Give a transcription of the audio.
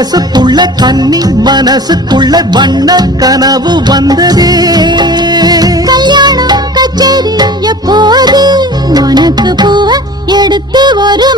வயசுக்குள்ள கன்னி மனசுக்குள்ள வண்ண கனவு வந்ததே. கல்யாணம் கச்சேரி எப்போது உனக்கு பூவ எடுத்து ஒரு